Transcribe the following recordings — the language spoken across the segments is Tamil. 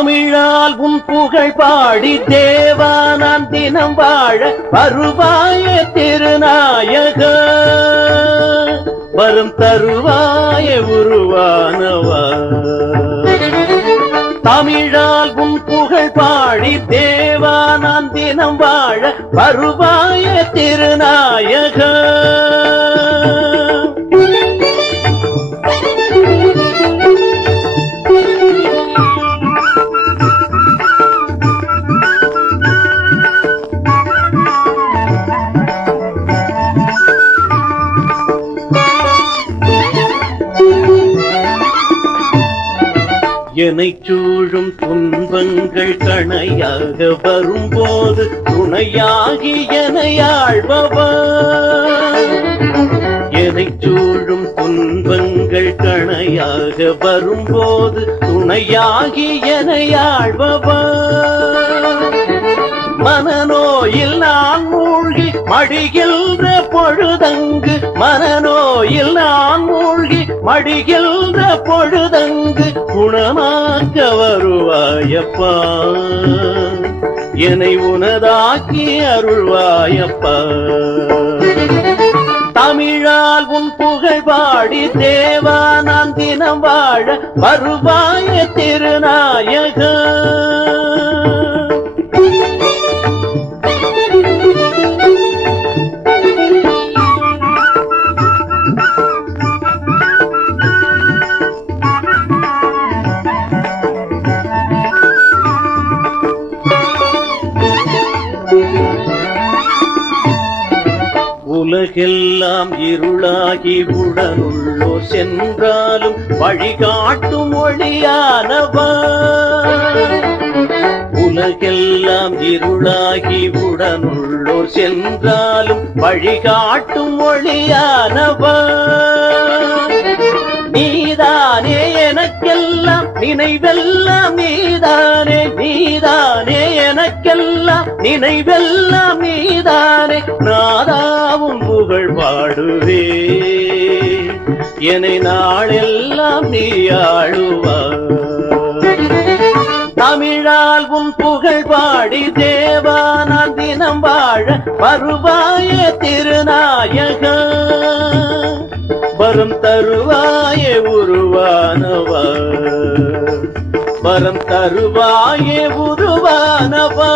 தமிழால் உன் புகழ் பாடி தேவா நான் தினம் வாழ வருவாய திருநாயக வரும் தருவாய உருவானவா. தமிழால் உன் புகழ் பாடி தேவா நான் தினம் வாழ வருவாய திருநாயக. என்னை சூழும் துன்பங்கள் கணையாக வரும்போது துணையாகி எனையாழ்பவா. என்னை சூழும் துன்பங்கள் கணையாக வரும்போது துணையாகி எனையாழ்பவா. மனநோயில் நான் மூழ்கி மடிகின்ற பொழுதங்கு மனநோயில் நான் மூழ்கி மடிகின்ற பொழுதங்கு குணமாக்க வருவாயப்பா. என்னை உனதாக்கி அருள்வாயப்பா. தமிழால் உன் புகழ் பாடி தேவா நான் தினம் வாழ வருவாய திருநாயக. உலகெல்லாம் இருளாகி உடனுள்ளோ சென்றாலும் வழிகாட்டும் ஒளியானவா. உலகெல்லாம் இருளாகி உடனுள்ளோர் சென்றாலும் வழிகாட்டும் ஒளியானவா. நீதானே எனக்கெல்லாம் நினைவெல்லாம் நீதானே நீதானே எனக்கெல்லாம் நினைவெல்லாம் நீதானே. நாதாவும் புகழ் பாடுவே என்னை நாளெல்லாம் நீ ஆளுவாய். தமிழால் உன் புகழ் பாடி தேவா நான் தினம் வாழ வருவாய திருநாயக வரம் தருவாய உருவானவா. வரம் தருவாய உருவானவா.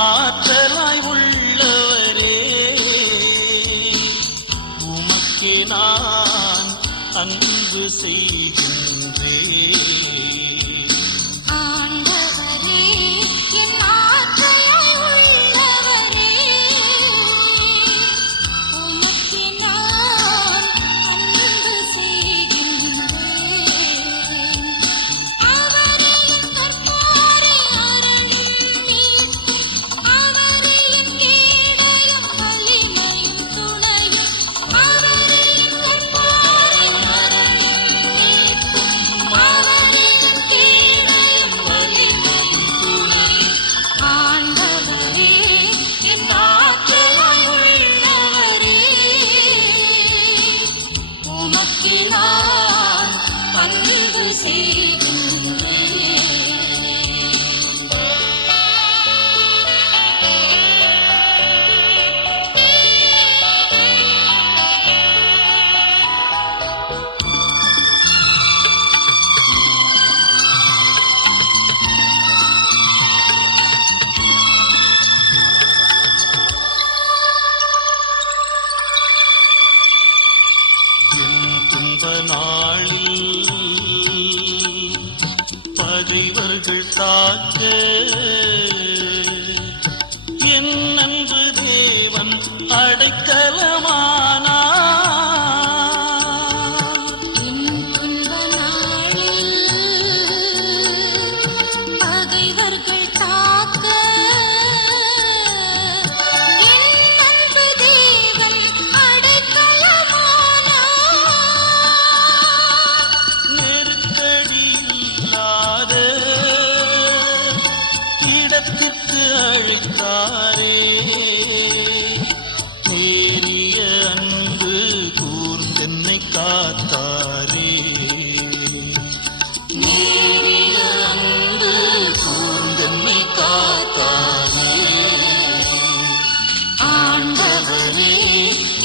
ஆற்றலாய் உள்ளவரே உமக்கே நான் அன்பு செய்கின்றேன். ஆண்டவரே என் ஆற்றலாய் உள்ளவரே உமக்கே நான் அன்பு செய்கின்றேன். அவரே என் கற்பாரை அரணில் மீட்கும் அவரே என் கேடயம் வலிமையும் துணையும். அவரே என் கற்பாரை அரணில் மீட்கும் அவரே என் கேடயம் வலிமையும் துணையும். ஆண்டவரே என் ஆற்றலாய் உள்ளவரே உமக்கே நான் அன்பு செய்கின்றேன். என் துன்ப நாளில் பகைவர்கள் தாக்க என் அன்பு தேவன் அடைக்கலமானார்.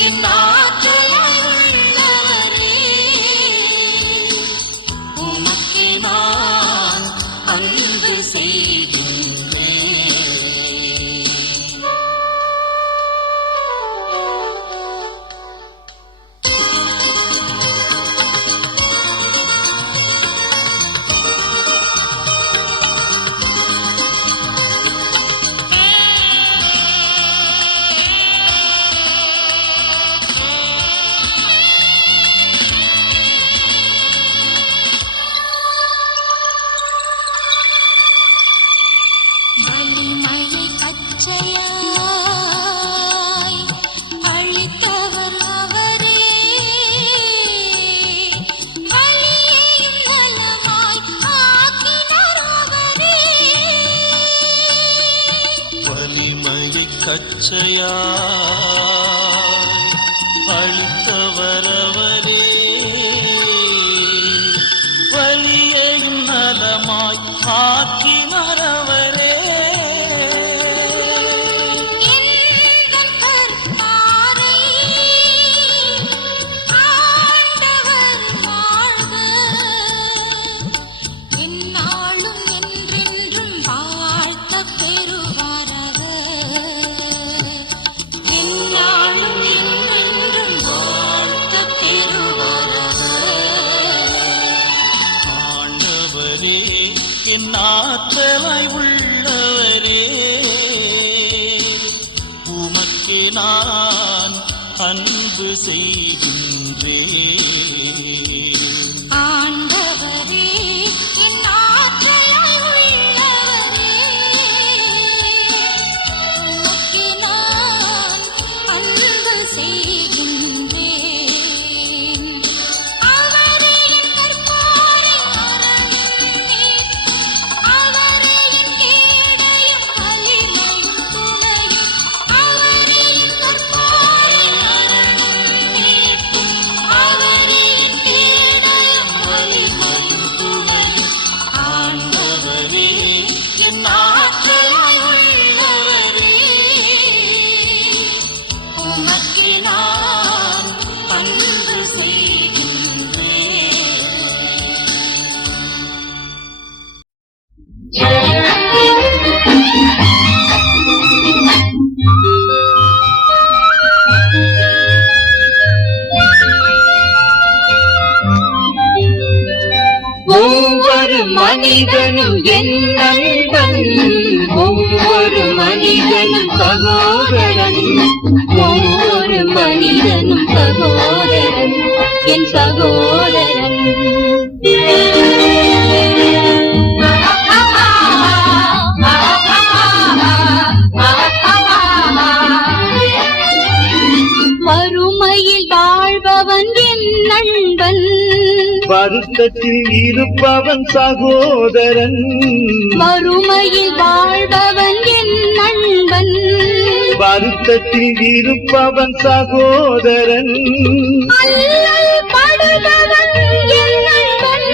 என் ஆற்றலாய் உள்ளவரே உமக்கே நான் அன்பு செய்கின்றேன். வலிமையை பச்சையாய் அளித்தவர் அவரே வலியையும் நலமாய் ஆக்கினார் அவரே வலிமையை கச்சையாய் அளித்தவரவரே வலியையும் நலமாய் ஆக்கினரவரே எங்கள் கர்த்தாரை ஆண்டவர் வாழ்க எந்நாளும் என்றென்றும் வாழ்த்தப் பெறுவாராக எந்நாளும் என்றென்றும் வாழ்த்தப் பெறுவாராக. ஆண்டவரே என் ஆற்றலாய் உள்ளவரே உமக்கே நான் அன்பு செய்கின்றேன். ஆண்டவரே என் ஆற்றலாய் உள்ளவரே உமக்கே நான் அன்பு செய்கின்றேன். அவரே என் கற்பாரை அரணியே அவரே என் கேடயம் வலிமையும் துணையும் அவரே என் கற்பாரை அரணியே அவரே என் கேடயம் வலிமையும் துணையும். ஆண்டவரே என் ஆற்றலாய் உள்ளவரே உமக்கே நான் அன்பு செய்கின்றேன். ஒவ்வொரு மனிதனும் என் நண்பன், ஒவ்வொரு மனிதனும் சகோதரன், ஒவ்வொரு மனிதனும் சகோதரன், என் சகோதரன். வறுமையில் வாழ்பவன் என் நண்பன், வருத்தத்தில் இருப்பவன் சகோதரன். வறுமையில் வாழ்பவன் என் நண்பன், வருத்தத்தில் இருப்பவன் சகோதரன். அல்லல் படுபவன் என் நண்பன்,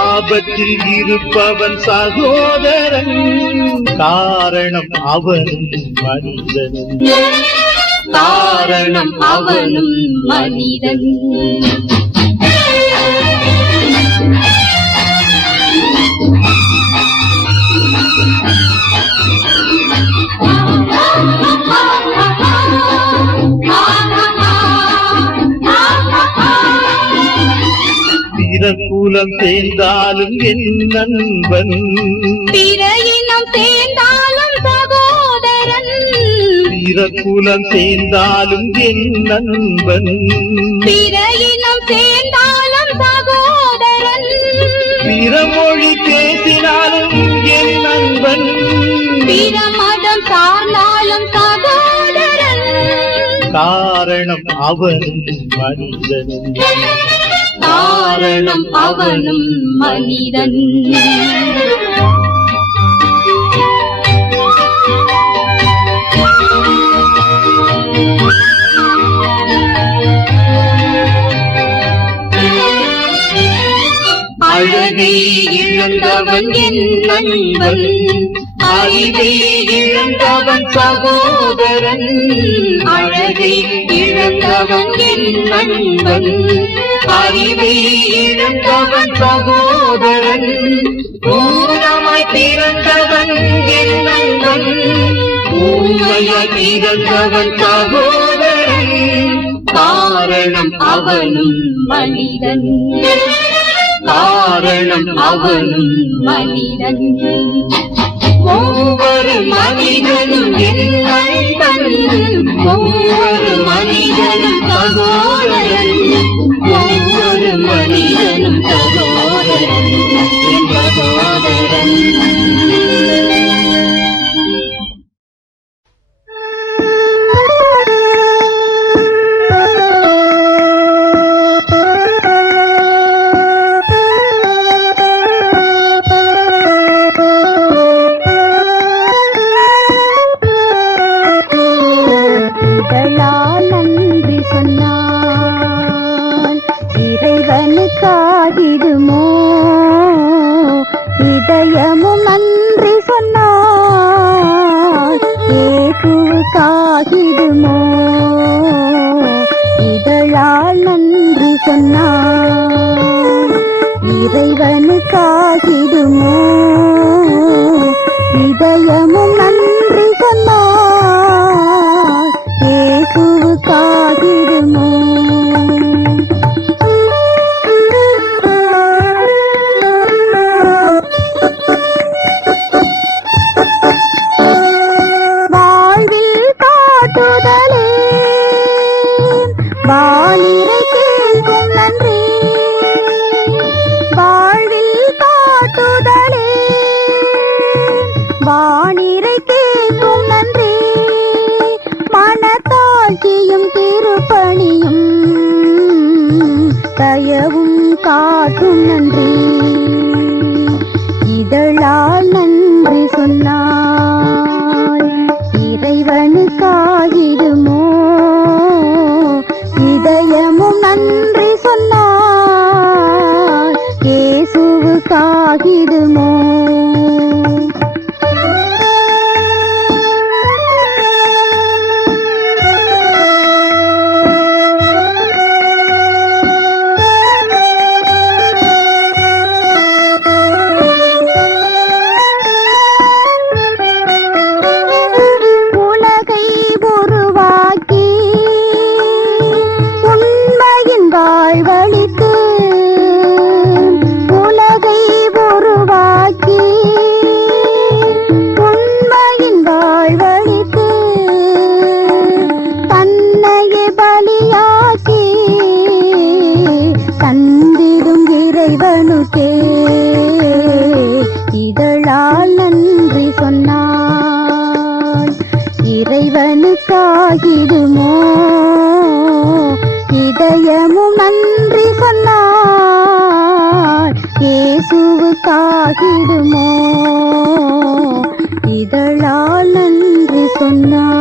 ஆபத்தில் இருப்பவன் சகோதரன். காரணம் அவனும் மனிதனும், காரணம் அவனும் மனிதன். பிறகுலம் சேர்ந்தாலும் என் நண்பன், பிற இனம் சேர்ந்தாலும் சகோதரன், பிறகுலம் சேர்ந்தாலும் என் நண்பன். பிற இனம் சேர்ந்தாலும் சகோதரன், பிற மொழி பேசினாலும் என் நண்பன். பிற மதம் சார்ந்தாலும் சகோதரன், காரணம் அவனும் மனிதனும், காரணம் அவனும் மனிதன். அழகை இழந்தவன் என் நண்பன், அறிவை இழந்தவன் சகோதரன், அழகை இழ இழந்தவன் என் நண்பன், அறிவை இழந்தவன் சகோதரன், ஊனமாய் பிறந்தவன் என் நண்பன், ஊமையாய் பிறந்தவன் சகோதரன், காரணம் அவனும் மனிதன், காரணம் அவனும் மனிதன். ஒவ்வொரு மனிதனும் என் நண்பன், ஒவ்வொரு மனிதனும் சகோதரன், ஒவ்வொரு மனிதனும் சகோதரன், என் சகோதரன். இறைவனுக்காகிடுமோ இதயமும் நன்றி சொன்னார், இயேசுவுக்காகிடுமோ இதழால் நன்றி சொன்னார், இறைவனுக்காகிடுமோ இதயமும் நன்றி சொன்னார், இயேசுவுக்காகிடுமோ. வானிறை கேட்கும் நன்றி, வாழ்வில் காட்டுதலே, வானிறை கேட்கும் நன்றி, மனத்தாட்சியும் திருப்பணியும் தயவும் காட்டும் நன்றி, இதழால் நன்றி சொன்னாய், இறைவனுக்காகிடுமோ இதயமும் நன்றி சொன்னார், இயேசுவுக்காகிடுமோ. உலகை உருவாக்கி வாழ்வழித்து, உலகை உருவாக்கி உண்மையின் வாழ்வழித்து, தன்னையே பலியாக்கி தந்திடும் இறைவனுக்கே இதழால் நன்றி சொன்னார், இறைவனுக்காகிடுமோ இதயமும் நன்றி சொன்னார், இயேசுவுக்காகிடுமோ இதழால் நன்றி சொன்னார்.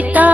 கிடைத்தால்